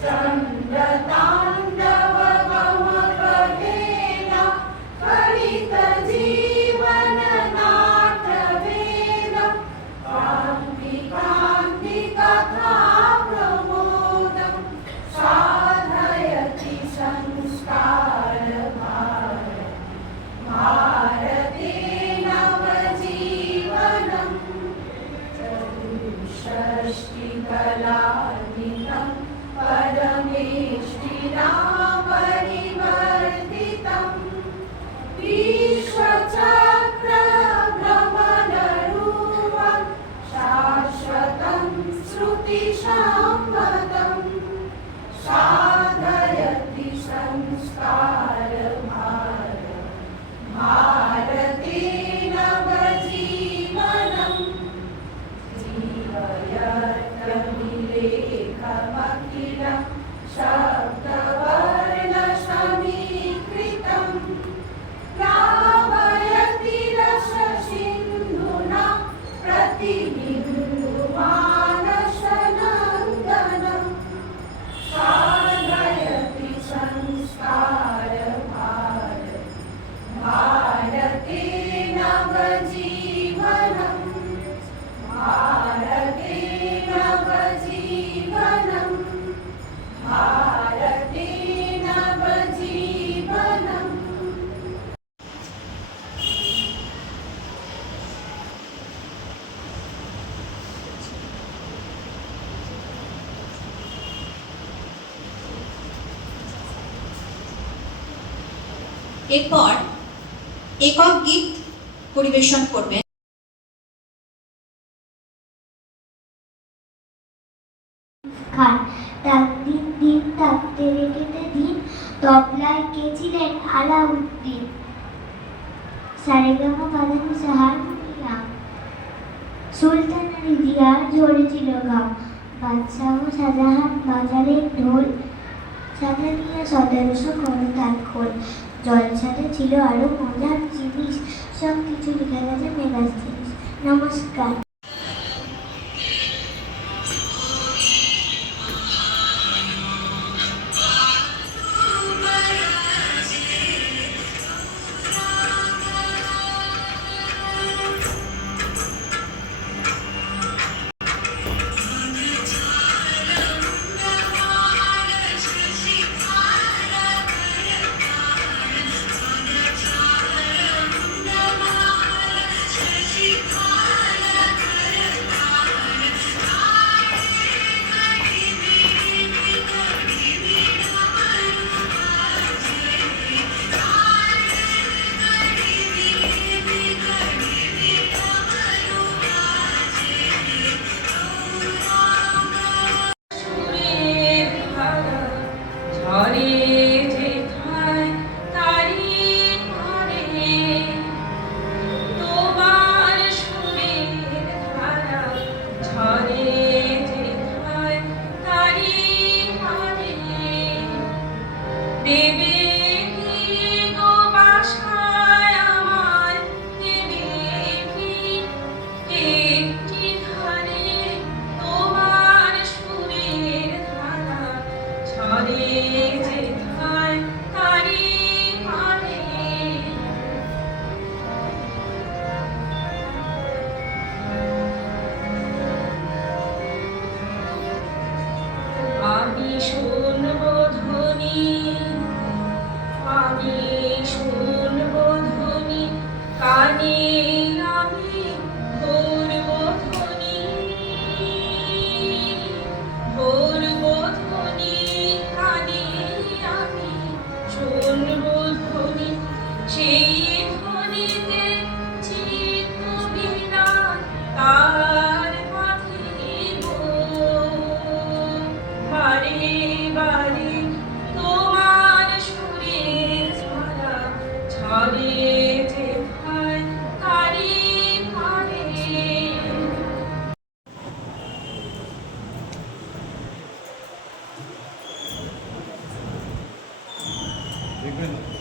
चण्डताण्डवगमगहेन कलितजीवननाटवेदं क्रान्तिकथा प्रमोदं साधयति भारते नवजीवनं चतुष्षष्टिकलान्वितं परमेष्टिना परिवर्तितं विश्वचक्रभ्रमणरूपं शाश्वतं श्रुतिसम्मतं साधयति भारते नवजीवनं जीवयत्यभिलेखमखिलं शब्दवर्णसमीकृतं प्लावयति रससिन्धुना प्रतिबिम्बमानसनन्दनं साधयति भारते नवजीवनं भारते नवजीवनं भारते नवजीवनम्। এরপর একক গীত পরিবেশন করবেন দিন দিন থাকতে রেখেতে দিন তবলায় কে ছিলেন আলাউদ্দিন সারেগামা বাজানো হারমোনিয়াম সুলতানের ইতিহাস ঝরেছিল ঘাম বাদশাহ শাহজাহান বাজারের ঢোল সাথে নিয়ে 1700 করতাল খোল জলসাতে ছিল আরো মজার জিনিস সব কিছু লিখে গেছে মেগাজিনিস। নমস্কার।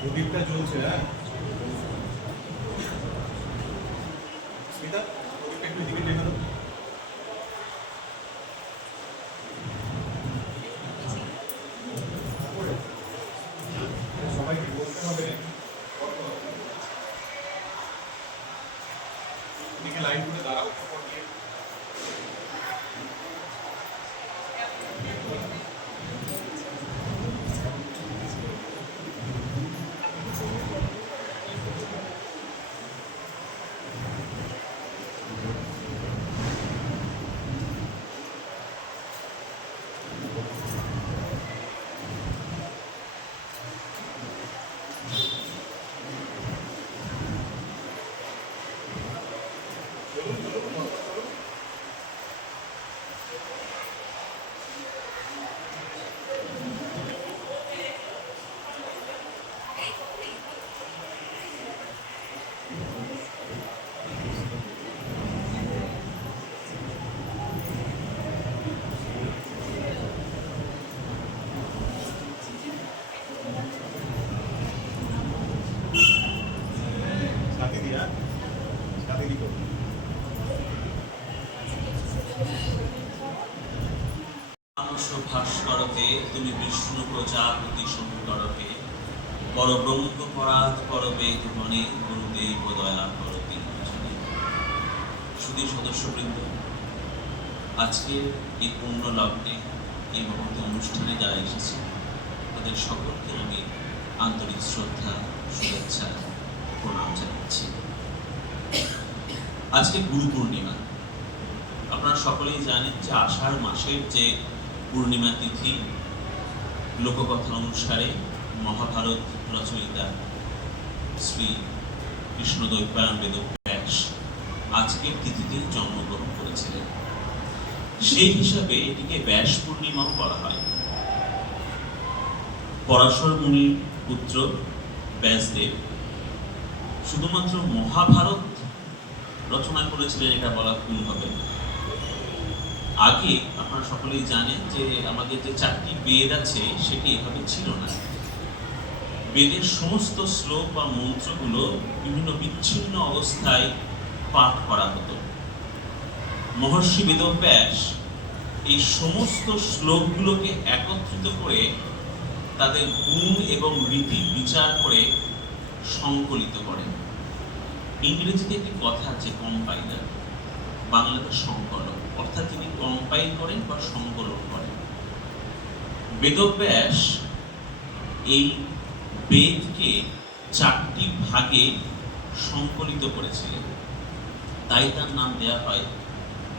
প্রদীপটা চলছে। হ্যাঁ স্মিতা, প্রদীপটা একটু দিকে টেনে দাও। দিয়া সাথে কি করবো মানুষ ভাস্করতে তুমি বিষ্ণু প্রজাপতি শঙ্করতে পরব্রহ্ম পরাৎ পরবেদ মনে গুরুদেব দয়া করতে সুধী সদস্যবৃন্দ, আজকে এই পূর্ণ লগ্নে এই মহৎ অনুষ্ঠানে যারা এসেছে তাদের সকলকে আমি আন্তরিক শ্রদ্ধা, শুভেচ্ছা, প্রণাম জানাচ্ছি। আজকে গুরু পূর্ণিমা। আপনারা সকলেই জানেন যে আষাঢ় মাসের যে পূর্ণিমা তিথি, লোককথা অনুসারে মহাভারত রচয়িতা শ্রী কৃষ্ণদ্বৈপায়ন বেদব্যাস আজকের তিথিতে জন্মগ্রহণ করেছিলেন। সেই হিসাবে এটিকে ব্যাস পূর্ণিমাও বলা হয়। পরাশর মুনির পুত্র ব্যাসদেব শুধুমাত্র মহাভারত রচনা করেছিলেন এটা বলা ভুল হবে। আগে আপনারা সকলেই জানেন যে আমাদের যে 4টি বেদ আছে সেটি এভাবে ছিল না। বেদের সমস্ত শ্লোক বা মন্ত্রগুলো বিভিন্ন বিচ্ছিন্ন অবস্থায় পাঠ করা হতো। মহর্ষি বেদব্যাস এই সমস্ত শ্লোকগুলোকে একত্রিত করে তাদের গুণ এবং রীতি বিচার করে সংকলিত করেন। ইংরেজিতে একটি কথা আছে কম্পাইলার, বাংলাতে সংকলন, অর্থাৎ তিনি কম্পাইল করেন বা সংকলন করেন। বেদব্যাস এই বেদকে 4টি ভাগে সংকলিত করেছিলেন, তাই তার নাম দেওয়া হয়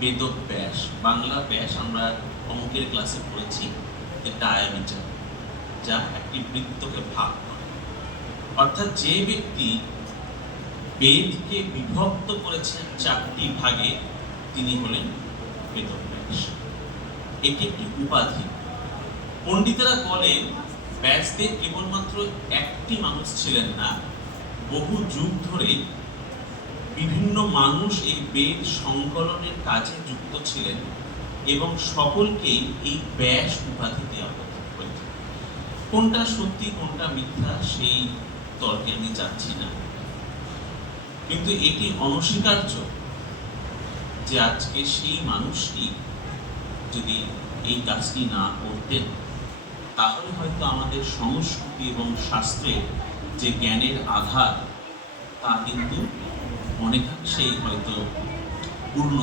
বেদব্যাস। বাংলা ব্যাস আমরা অঙ্কের ক্লাসে পড়েছি ডায়ামিটার, যা একটি বৃত্তকে ভাগ করে। অর্থাৎ যে ব্যক্তি বেদকে বিভক্ত করেছেন 4টি ভাগে তিনি হলেন বেদব্যাস। এটি একটি উপাধি। পণ্ডিতেরা বলেন ব্যাসদেব কেবলমাত্র একটি মানুষ ছিলেন না, বহু যুগ ধরে বিভিন্ন মানুষ এই বেদ সংকলনের কাজে যুক্ত ছিলেন এবং সকলকেই এই ব্যাস উপাধি দেওয়া হয়েছে। কোনটা সত্যি কোনটা মিথ্যা সেই তর্কে আমি যাচ্ছি না, কিন্তু এটি অনস্বীকার্য যে আজকে সেই মানুষটি যদি এই কাজটি না করতেন তাহলে হয়তো আমাদের সংস্কৃতি এবং শাস্ত্রের যে জ্ঞানের আধার তা কিন্তু অনেকাংশেই হয়তো পূর্ণ